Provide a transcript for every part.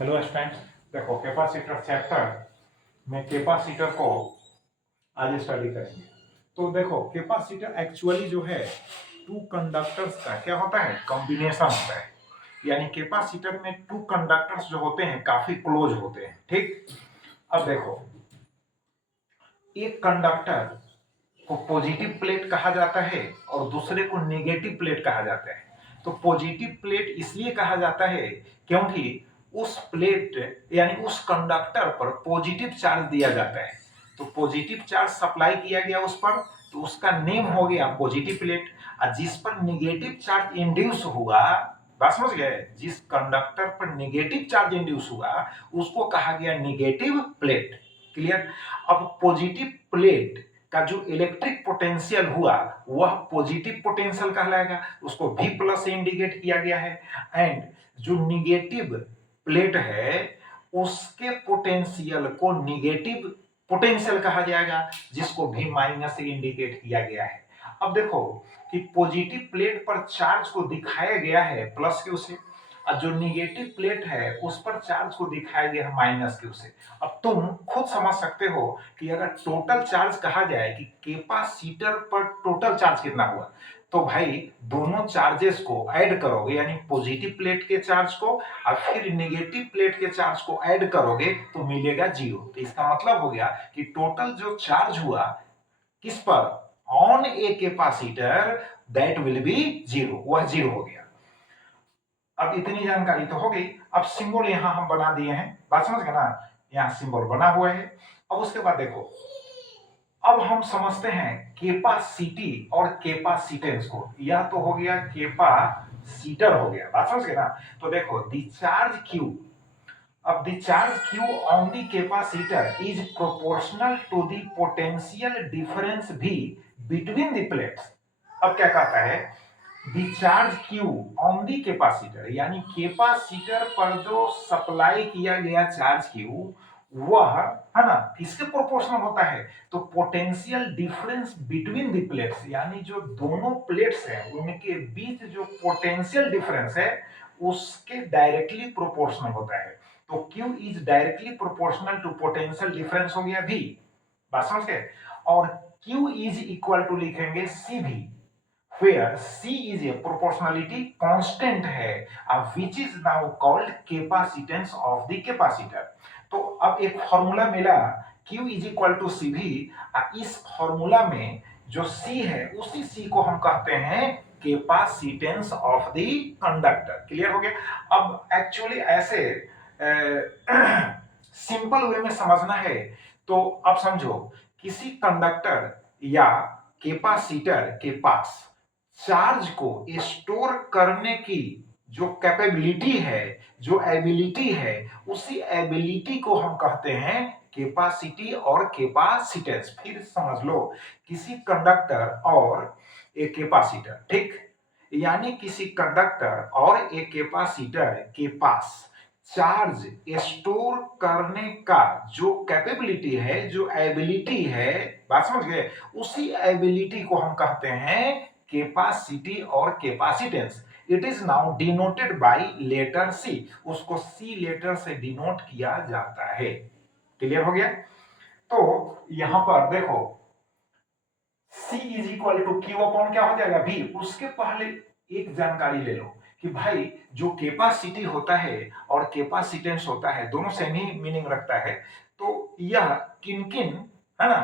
Hello students, देखो capacitor chapter में capacitor को आज स्टडी करेंगे। तो देखो कैपेसिटर एक्चुअली जो है टू कंडक्टर्स का क्या होता है, कॉम्बिनेशन होता है। यानी कैपेसिटर में टू कंडक्टर्स जो होते हैं काफी क्लोज होते हैं। ठीक, अब देखो एक कंडक्टर को पॉजिटिव प्लेट कहा जाता है और दूसरे को नेगेटिव प्लेट कहा जाता है। तो पॉजिटिव प्लेट इसलिए कहा जाता है क्योंकि उस प्लेट यानी उस कंडक्टर पर पॉजिटिव चार्ज दिया जाता है। तो पॉजिटिव चार्ज सप्लाई किया गया उस पर, तो उसका नेम हो गया पॉजिटिव प्लेट। और जिस पर नेगेटिव चार्ज इंड्यूस हुआ, बात समझ गए, जिस कंडक्टर पर नेगेटिव चार्ज इंड्यूस हुआ उसको कहा गया नेगेटिव प्लेट। क्लियर। अब पॉजिटिव प्लेट का जो इलेक्ट्रिक पोटेंशियल हुआ वह पॉजिटिव पोटेंशियल कहलाएगा, उसको V प्लस से इंडिकेट किया गया है। एंड जो निगेटिव प्लेट है उसके पोटेंशियल को निगेटिव पोटेंशियल कहा जाएगा, जिसको V माइनस से इंडिकेट किया गया है। अब देखो कि पॉजिटिव प्लेट पर चार्ज को दिखाया गया है प्लस क्यू से, और जो निगेटिव प्लेट है उस पर चार्ज को दिखाया गया है माइनस क्यू से। अब तुम खुद समझ सकते हो कि अगर टोटल चार्ज कहा जाए कि कैपेसिटर पर टोटल चार्ज कितना हुआ, तो भाई दोनों चार्जेस को ऐड करोगे, यानी पॉजिटिव प्लेट के चार्ज को और फिर नेगेटिव प्लेट के चार्ज को ऐड करोगे तो मिलेगा जीरो। तो इसका मतलब हो गया कि टोटल जो चार्ज हुआ किस पर, on a capacitor, that will be zero, वह जीरो हो गया। अब इतनी जानकारी तो हो गई। अब सिंबल यहां हम बना दिए हैं, बात समझ गए ना, यहां सिंबल बना हुआ है। अब उसके बाद देखो, अब हम समझते हैं कैपेसिटी और कैपेसिटेंस को। यह तो हो गया कैपेसिटर हो गया, बात समझ गए ना। तो देखो द चार्ज क्यू, अब the charge Q on the capacitor is proportional to the potential difference भी बिटवीन द प्लेट्स। अब क्या कहता है, the charge Q on the capacitor, यानी कैपेसिटर पर जो सप्लाई किया गया चार्ज क्यू वह है ना किसके प्रोपोर्शनल होता है, तो potential difference between the plates, यानी जो दोनों प्लेट्स हैं उनके बीच जो पोटेंशियल डिफरेंस है उसके डायरेक्टली प्रोपोर्शनल होता है। तो Q is directly proportional to potential difference हो गया V, बात समझ गए। और Q इज इक्वल टू लिखेंगे CV, where C is a proportionality constant है, which is now called capacitance of the capacitor। तो अब एक फॉर्मूला मिला Q is equal to CV, इस फॉर्मूला में जो C है उसी C को हम कहते हैं capacitance of the conductor. Clear हो गया। अब एक्चुअली ऐसे सिंपल वे में समझना है तो अब समझो, किसी कंडक्टर या कैपेसिटर के पास चार्ज को स्टोर करने की जो कैपेबिलिटी है, जो एबिलिटी है, उसी एबिलिटी को हम कहते हैं कैपेसिटी और कैपेसिटेंस। फिर समझ लो, किसी कंडक्टर और एक कैपेसिटर, ठीक, यानी किसी कंडक्टर और एक कैपेसिटर के पास चार्ज स्टोर करने का जो कैपेबिलिटी है, जो एबिलिटी है, बात समझ गए, उसी एबिलिटी को हम कहते हैं कैपेसिटी और capacitance. It is now denoted by letter C, उसको सी लेटर से डिनोट किया जाता है। क्लियर हो गया। तो यहां पर देखो C is equal to Q upon क्या हो जाएगा V। उसके पहले एक जानकारी ले लो कि भाई जो कैपेसिटी होता है और कैपेसिटेंस होता है दोनों सेम ही मीनिंग रखता है। तो यह किन किन है ना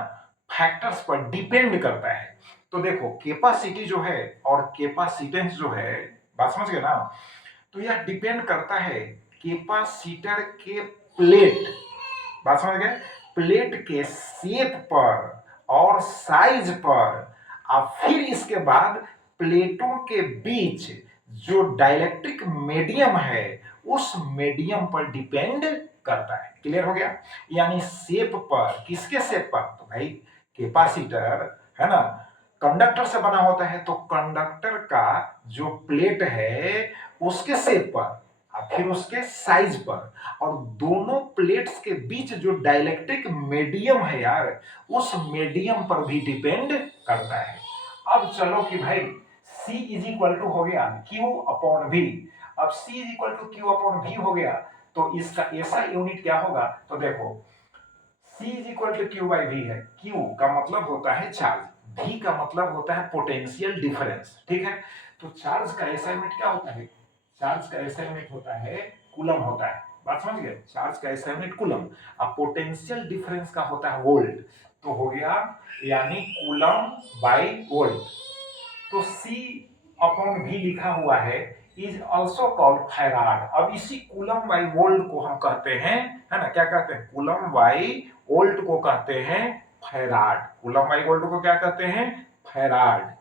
फैक्टर्स पर डिपेंड करता है। तो देखो कैपेसिटी जो है और कैपेसिटेंस जो है, बात समझ गए ना, तो यह डिपेंड करता है कैपेसिटर के प्लेट, बात समझ गए, प्लेट के शेप पर और साइज पर, और फिर इसके बाद प्लेटों के बीच जो डाइलेक्ट्रिक मीडियम है उस मीडियम पर डिपेंड करता है। क्लियर हो गया। यानी शेप पर, किसके शेप पर, तो भाई कैपेसिटर है ना कंडक्टर से बना होता है, तो कंडक्टर का जो प्लेट है उसके शेप पर और फिर उसके साइज पर, और दोनों प्लेट्स के बीच जो डाइलेक्ट्रिक मीडियम है यार, उस मीडियम पर भी डिपेंड करता है। अब चलो कि भाई C इज इक्वल टू हो गया Q अपॉन V। अब C is equal to Q upon V हो गया, तो इसका ऐसा यूनिट क्या होगा, तो देखो C is equal to Q by V है। Q का मतलब होता है चार्ज, V का मतलब होता है पोटेंशियल डिफरेंस, ठीक है। तो चार्ज का ऐसा यूनिट क्या होता है, चार्ज का ऐसा यूनिट होता है कूलम होता है, बात समझ गए। चार्ज का ऐसा यूनिट कूलम, अब पोटेंशियल डिफरेंस का होता है वोल्ट, तो हो गया यानी कूलम बाई वोल्ट। तो C अपॉन V लिखा हुआ है इज ऑल्सो कॉल्ड फैराड। अब इसी कूलम बाई वोल्ट को हम कहते हैं, है ना, क्या कहते हैं, कूलम बाई वोल्ट को कहते हैं फैराड। कूलम बाई वोल्ट को क्या कहते हैं, फैराड।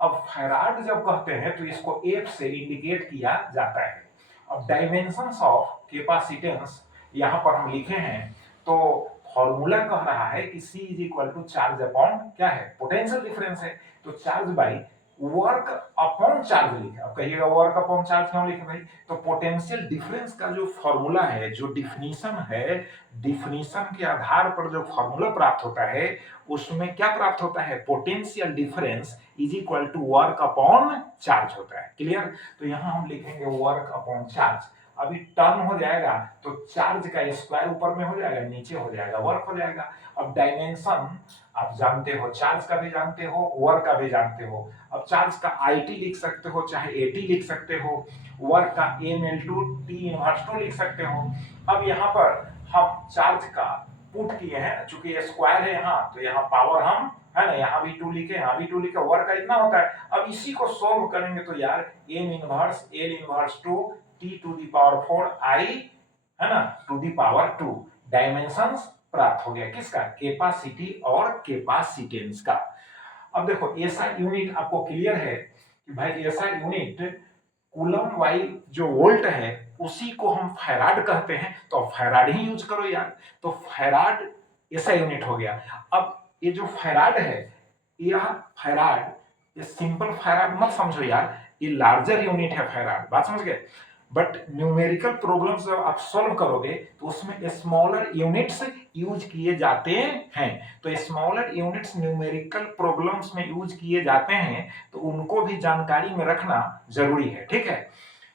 अब फैराड जब कहते हैं तो इसको F से इंडिकेट किया जाता है। अब डायमेंशंस ऑफ कैपेसिटेंस यहां पर हम लिखे हैं, तो फॉर्मूला कह रहा है कि C is equal to charge upon क्या है, पोटेंशियल डिफरेंस है, तो charge by work upon charge लिखे। अब कहिएगा वर्क अपॉन चार्ज क्यों लिखे भाई, तो पोटेंशियल डिफरेंस का जो फॉर्मूला है, जो डिफिनीशन है, डिफिनीशन के आधार पर जो फॉर्मूला प्राप्त होता है उसमें क्या प्राप्त होता है, potential difference is equal to work upon charge होता है। क्लियर, तो यहां हम लिखेंगे वर्क अपॉन चार्ज। अभी टर्न हो जाएगा तो चार्ज का स्क्वायर ऊपर में हो जाएगा, नीचे हो जाएगा, वर्क हो जाएगा। अब डायमेंशन आप जानते हो, चार्ज का भी जानते हो, वर्क का भी जानते हो। अब चार्ज का IT लिख सकते हो, चाहे AT लिख सकते हो, वर्क का m×2 T इनवर्स 2 लिख सकते हो। अब यहाँ पर हम चार्ज का पुट किए हैं, चूंकि स्क्वायर है यहाँ, तो यहाँ पावर हम, है ना, यहाँ भी 2 लिखे, यहाँ भी 2 लिखे, वर्क का इतना होता है। अब इसी को सोल्व करेंगे तो यार m inverse L inverse 2 T to the power 4 I, है ना, टू दी पावर 2 डायमेंशंस प्राप्त हो गया, किसका, कैपेसिटी और कैपेसिटेंस का। अब देखो ऐसा यूनिट आपको क्लियर है कि भाई ऐसा यूनिट कूलम बाई जो वोल्ट है उसी को हम फैराड कहते हैं, तो फैराड ही यूज करो यार। तो फैराड ऐसा यूनिट हो गया। अब ये जो फैराड है, यह फैराड, ये सिंपल फैराड मत समझो यार, ये लार्जर यूनिट है फैराड, बात समझ गए। बट न्यूमेरिकल प्रॉब्लम्स जब आप सॉल्व करोगे तो उसमें स्मॉलर यूनिट्स यूज किए जाते हैं। तो स्मॉलर यूनिट्स न्यूमेरिकल प्रॉब्लम्स में यूज किए जाते हैं, तो उनको भी जानकारी में रखना जरूरी है, ठीक है।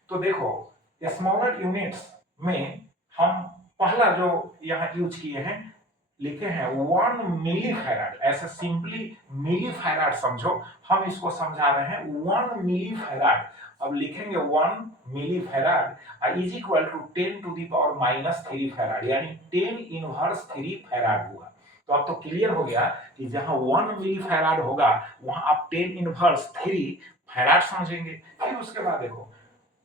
तो देखो स्मॉलर यूनिट्स में हम पहला जो यहाँ यूज किए हैं, लिखे हैं 1 मिली फैराड, ऐसा सिंपली मिली फैराड समझो, हम इसको समझा रहे हैं 1 मिली फैराड। अब लिखेंगे 1 millifarad is equal to 10 to the power minus 3 farad, यानी 10 इनवर्स 3 फैराड हुआ। तो अब तो क्लियर हो गया कि जहां 1 मिली फैराड होगा वहां आप 10 इनवर्स 3 फैराड समझेंगे। फिर उसके बाद देखो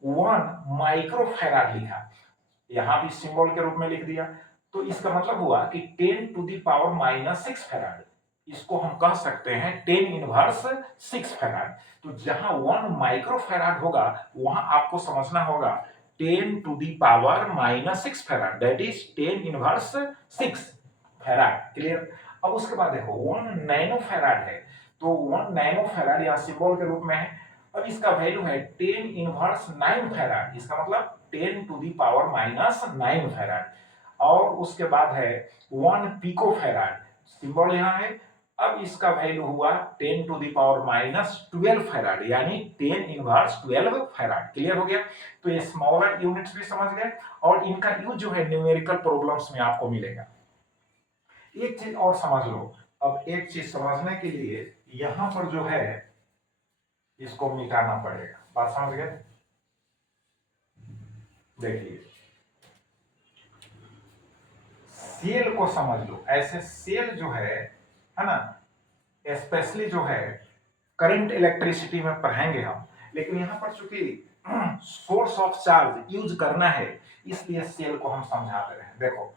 1 माइक्रो फैराड लिखा, यहां भी सिंबल के रूप में लिख दिया, तो इसका मतलब हुआ कि 10 to the power minus 6 farad, इसको हम कह सकते हैं 10 इनवर्स 6 फैराड। तो जहां 1 माइक्रो फैराड होगा वहां आपको समझना होगा 10 to the power minus 6 farad, that is 10 inverse 6 farad. Clear. अब उसके बाद देखो 1 नैनो फैराड है, तो 1 नैनो फैराड यहां सिंबल के रूप में है। अब इसका वैल्यू है 10 इनवर्स 9 फैराड, इसका मतलब 10 to the power minus 9 farad. और उसके बाद है 1 पिको फैराड, सिंबल यहां है। अब इसका वैल्यू हुआ 10 to the power minus 12 farad, यानी 10 इनवर्स 12 फैराड। क्लियर हो गया। तो ये स्मॉलर यूनिट्स भी समझ गए, और इनका यूज जो है न्यूमेरिकल प्रॉब्लम्स में आपको मिलेगा। एक चीज और समझ लो, अब एक चीज समझने के लिए यहां पर जो है इसको मिटाना पड़ेगा, बात समझ गए। देखिए सेल को समझ लो, ऐसे सेल जो है ना, स्पेशली जो है करंट इलेक्ट्रिसिटी में पढ़ाएंगे हम, लेकिन यहां पर चूंकि सोर्स ऑफ चार्ज यूज करना है इसलिए सेल को हम समझा दे रहे हैं। देखो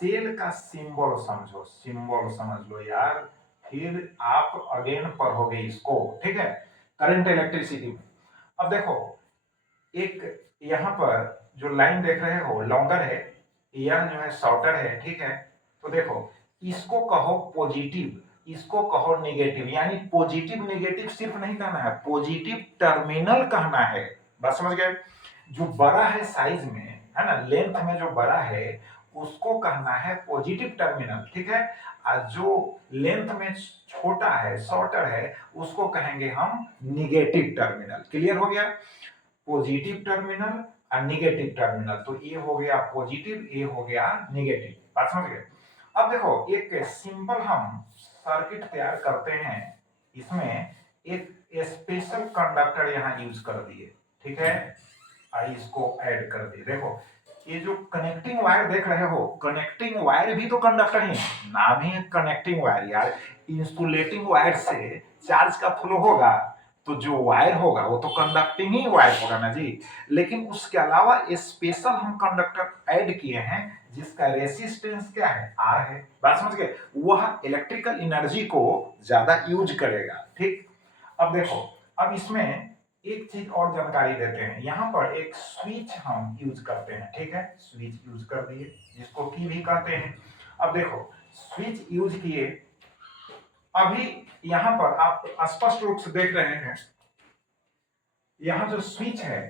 सेल का सिंबल समझो, सिंबल समझ लो यार, फिर आप अगेन पढ़ोगे इसको, ठीक है, करंट इलेक्ट्रिसिटी में। अब देखो एक यहां पर जो लाइन देख रहे हो लॉन्गर है, यह जो है शॉर्टर है, ठीक है। तो देखो इसको कहो पॉजिटिव, इसको कहो नेगेटिव, यानी पॉजिटिव नेगेटिव सिर्फ नहीं कहना है, पॉजिटिव टर्मिनल कहना है, बात समझ गए। जो बड़ा है साइज में, है ना, लेंथ में जो बड़ा है उसको कहना है पॉजिटिव टर्मिनल, ठीक है। और जो लेंथ में छोटा है, शॉर्टर है, उसको कहेंगे हम निगेटिव टर्मिनल। क्लियर हो गया। Positive terminal negative terminal. तो ए हो गया पॉजिटिव, ए हो गया नेगेटिव। बात समझ गए? अब देखो एक सिंपल हम सर्किट तैयार करते हैं, इसमें एक स्पेशल कंडक्टर यहाँ यूज कर दिए, ठीक है। आई इसको ऐड कर दिए। देखो ये जो कनेक्टिंग वायर देख रहे हो, कनेक्टिंग वायर भी तो कंडक्टर ही है, नाम ही है कनेक्टिंग वायर यार। इंसुलेटिंग वायर से चार्ज का फ्लो होगा, तो जो वायर होगा वो तो कंडक्टिंग ही वायर होगा ना जी। लेकिन उसके अलावा स्पेशल हम कंडक्टर ऐड किए हैं जिसका रेसिस्टेंस क्या है, आर है। बात समझ गए? वह इलेक्ट्रिकल एनर्जी को ज्यादा यूज करेगा, ठीक। अब देखो, अब इसमें एक चीज और जानकारी देते हैं। यहाँ पर एक स्विच हम यूज करते हैं, ठीक है। स्विच यूज कर दिए, जिसको की भी कहते हैं। अब देखो स्विच यूज किए, अभी यहाँ पर आप स्पष्ट रूप से देख रहे हैं, यहाँ जो स्विच है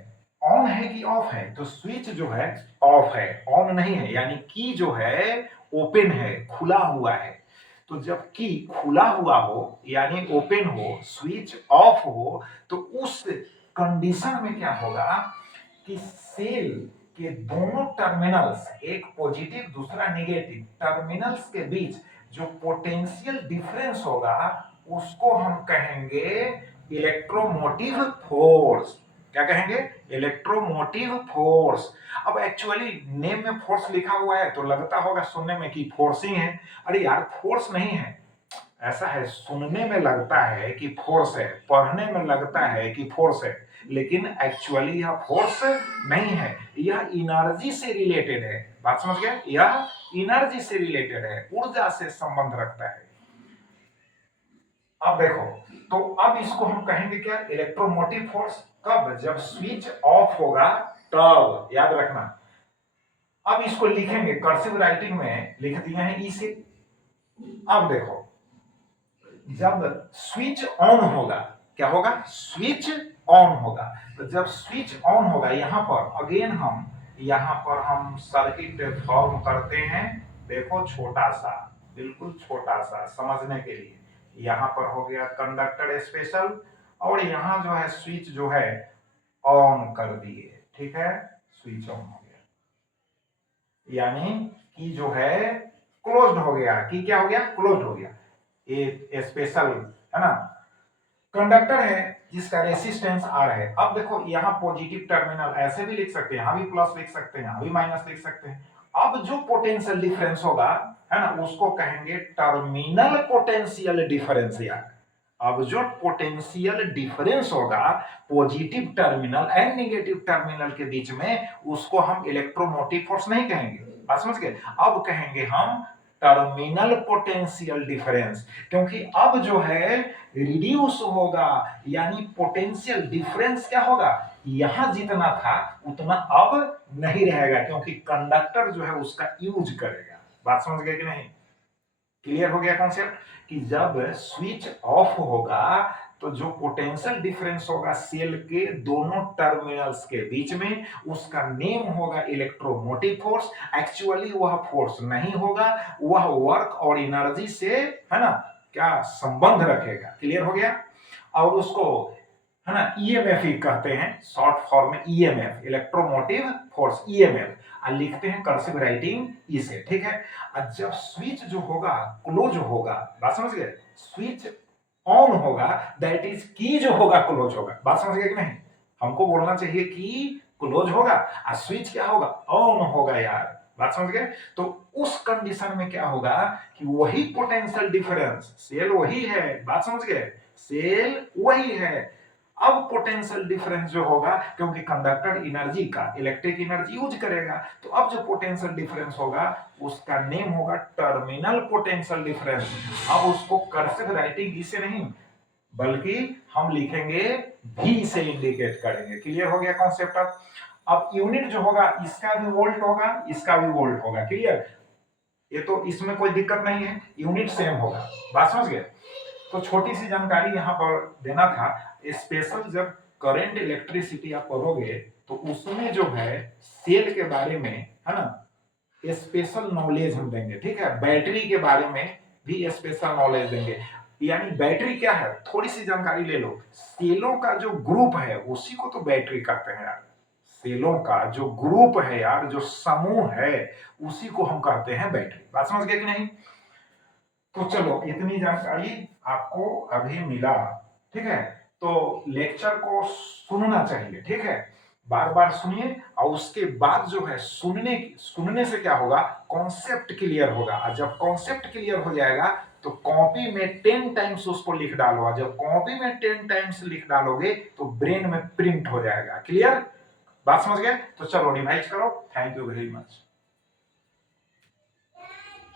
ऑन है कि ऑफ है? तो स्विच जो है ऑफ है, ऑन नहीं है, यानी की जो है ओपन है, खुला हुआ है। तो जब की खुला हुआ हो यानी ओपन हो, स्विच ऑफ हो, तो उस कंडीशन में क्या होगा कि सेल के दोनों टर्मिनल्स, एक पॉजिटिव दूसरा नेगेटिव, टर्मिनल्स के बीच जो पोटेंशियल डिफरेंस होगा उसको हम कहेंगे इलेक्ट्रोमोटिव फोर्स। क्या कहेंगे? Electromotive force. अब एक्चुअली नेम में फोर्स लिखा हुआ है तो लगता होगा सुनने में कि फोर्सिंग है। अरे यार फोर्स नहीं है, ऐसा है सुनने में लगता है कि फोर्स है, पढ़ने में लगता है कि फोर्स है, लेकिन एक्चुअली यह फोर्स नहीं है, यह एनर्जी से रिलेटेड है। बात समझ गए? यह एनर्जी से रिलेटेड है, ऊर्जा से संबंध रखता है। अब देखो, तो अब इसको हम कहेंगे क्या, इलेक्ट्रोमोटिव फोर्स। कब? जब स्विच ऑफ होगा तब, याद रखना। अब इसको लिखेंगे, कर्सिव राइटिंग में लिख दिए हैं ई से। अब देखो जब स्विच ऑन होगा, क्या होगा? स्विच ऑन होगा। तो जब स्विच ऑन होगा, यहां पर अगेन हम यहां पर हम सर्किट फॉर्म करते हैं। देखो छोटा सा, बिल्कुल छोटा सा समझने के लिए, यहां पर हो गया कंडक्टर स्पेशल, और यहां जो है स्विच जो है ऑन कर दिए, ठीक है। स्विच ऑन हो गया यानी कि जो है क्लोज्ड हो गया। कि क्या हो गया? क्लोज्ड हो गया। ये स्पेशल है ना कंडक्टर है जिसका रेसिस्टेंस आर है। अब देखो यहाँ पॉजिटिव टर्मिनल ऐसे भी लिख सकते हैं, यहाँ भी प्लस लिख सकते हैं, यहाँ भी माइनस लिख सकते हैं। अब जो पोटेंशियल डिफरेंस होगा है ना, उसको कहेंगे टर्मिनल पोटेंशियल डिफरेंस। यार अब जो पोटेंशियल डिफरेंस होगा positive terminal and negative terminal के बीच में, उसको हम इलेक्ट्रोमोटिव फोर्स नहीं कहेंगे। बात समझ गए? अब कहेंगे हम टर्मिनल पोटेंशियल डिफरेंस, क्योंकि अब जो है रिड्यूस होगा, यानी पोटेंशियल डिफरेंस क्या होगा, यहां जितना था उतना अब नहीं रहेगा, क्योंकि कंडक्टर जो है उसका यूज करेगा। बात समझ गए कि नहीं? क्लियर हो गया कॉन्सेप्ट कि जब स्विच ऑफ होगा तो जो पोटेंशियल डिफरेंस होगा सेल के दोनों टर्मिनल्स के बीच में, उसका नेम होगा इलेक्ट्रोमोटिव फोर्स। एक्चुअली वह फोर्स नहीं होगा, वह वर्क और एनर्जी से है ना क्या संबंध रखेगा। क्लियर हो गया? और उसको है ना ईएमएफ ही कहते हैं, शॉर्ट फॉर्म में ईएमएफ, इलेक्ट्रोमोटिव फोर्स, ईएमएफ। लिखते हैं कर्सिव राइटिंग ई से, ठीक है। और जब स्विच जो होगा क्लोज होगा, बात समझ गए, स्विच ऑन होगा, दैट इज की जो होगा क्लोज होगा। बात समझ गए कि नहीं? हमको बोलना चाहिए कि क्लोज होगा और स्विच क्या होगा, ऑन होगा यार। बात समझ गए? तो उस कंडीशन में क्या होगा कि वही पोटेंशियल डिफरेंस, सेल वही है, बात समझ गए, सेल वही है। अब पोटेंशियल डिफरेंस जो होगा, क्योंकि कंडक्टर एनर्जी का इलेक्ट्रिक एनर्जी यूज करेगा, तो अब जो पोटेंशियल डिफरेंस होगा उसका नेम होगा टर्मिनल पोटेंशियल डिफरेंस। अब उसको कर्सिव राइटिंग से नहीं बल्कि हम लिखेंगे भी से इंडिकेट करेंगे। क्लियर हो गया कॉन्सेप्ट? अब यूनिट जो होगा इसका भी वोल्ट होगा, इसका भी वोल्ट होगा। क्लियर? ये तो इसमें कोई दिक्कत नहीं है, यूनिट सेम होगा। बात समझ गए? तो छोटी सी जानकारी यहाँ पर देना था। स्पेशल जब करंट इलेक्ट्रिसिटी आप पढ़ोगे तो उसमें जो है सेल के बारे में है ना स्पेशल नॉलेज हम देंगे, ठीक है। बैटरी के बारे में भी स्पेशल नॉलेज देंगे। यानी बैटरी क्या है, थोड़ी सी जानकारी ले लो। सेलों का जो ग्रुप है उसी को तो बैटरी कहते हैं यार। सेलों का जो ग्रुप है यार, जो समूह है, उसी को हम कहते हैं बैटरी। बात समझ गए कि नहीं? तो चलो, इतनी जानकारी आपको अभी मिला, ठीक है? तो लेक्चर को सुनना चाहिए, ठीक है? बार बार सुनिए, और उसके बाद जो है सुनने से क्या होगा, कॉन्सेप्ट क्लियर होगा। और जब कॉन्सेप्ट क्लियर हो जाएगा तो कॉपी में 10 टाइम्स उसको लिख डालो। जब कॉपी में 10 टाइम्स लिख डालोगे तो ब्रेन में प्रिंट हो जाएगा। क्लियर? बात समझ गए? तो चलो रिवाइज करो। Thank you very much.